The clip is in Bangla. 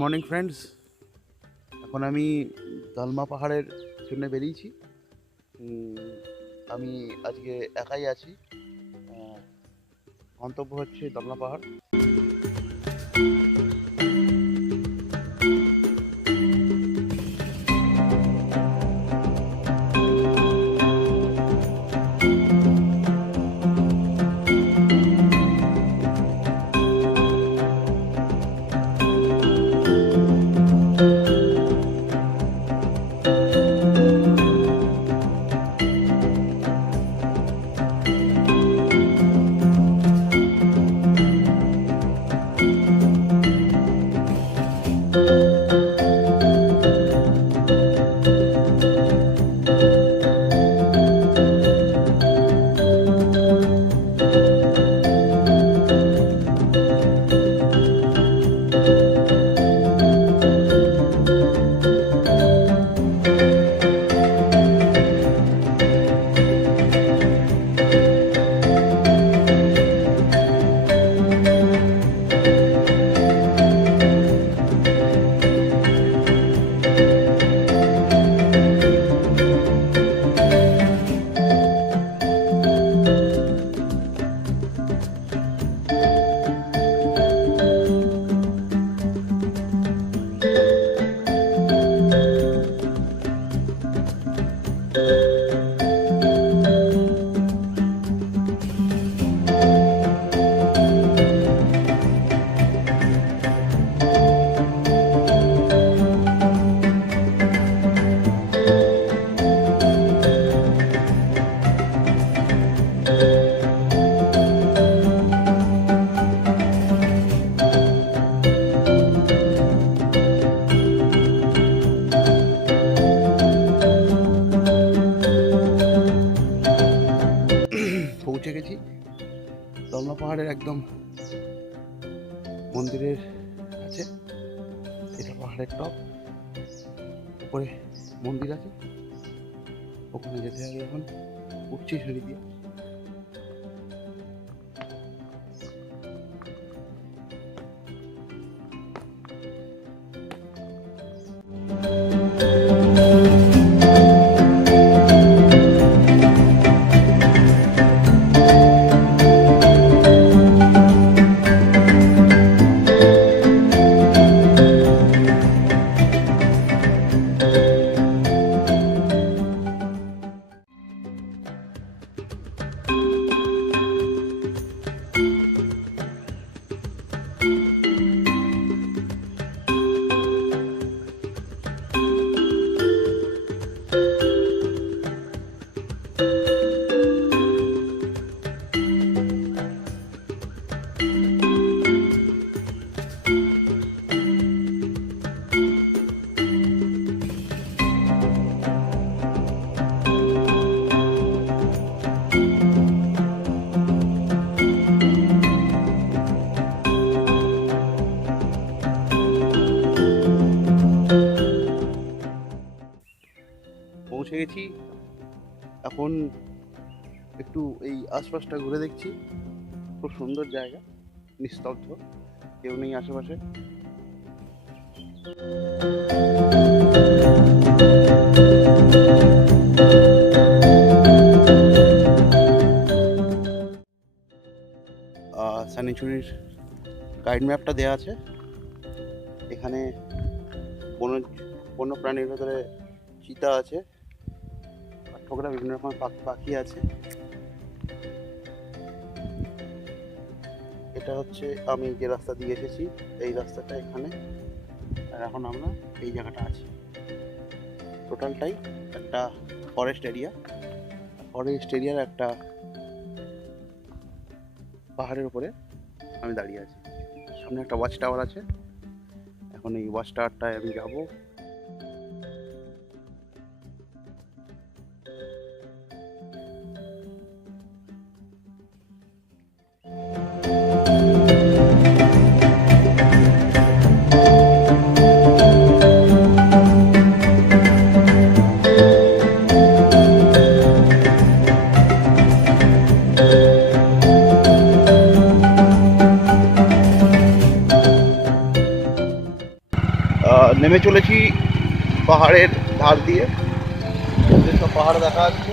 মর্নিং ফ্রেন্ডস, এখন আমি দালমা পাহাড়ের জন্য বেরিয়েছি। আমি আজকে একাই আছি। গন্তব্য হচ্ছে দালমা পাহাড়। পৌঁছে গেছি দালমা পাহাড়ের একদম মন্দিরের কাছে। এটা পাহাড়ের টপ, উপরে মন্দির আছে, ওখানে যেতে হবে। এখন উঠছি সিঁড়ি দিয়ে। পৌঁছে গেছি। এখন একটু এই আশপাশটা ঘুরে দেখছি। খুব সুন্দর জায়গা, নিস্তব্ধ, কেউ নেই আশেপাশে। স্যানিচুরির গাইড ম্যাপটা দেওয়া আছে। এখানে বন্য প্রাণীর ভেতরে চিতা আছে, ঠোকরা, বিভিন্ন রকম পাখি আছে। এটা হচ্ছে আমি যে রাস্তা দিয়ে এসেছি, এই রাস্তাটা এখানে, আর এখন আমরা এই জায়গাটা আছি। টোটালটাই একটা ফরেস্ট এরিয়ার একটা পাহাড়ের উপরে আমি দাঁড়িয়ে আছি। সামনে একটা ওয়াচ টাওয়ার আছে। এখন এই ওয়াচ টাওয়ারটায় আমি যাবো। নেমে চলেছি পাহাড়ের ধার দিয়ে, যেসব পাহাড় দেখা যাচ্ছে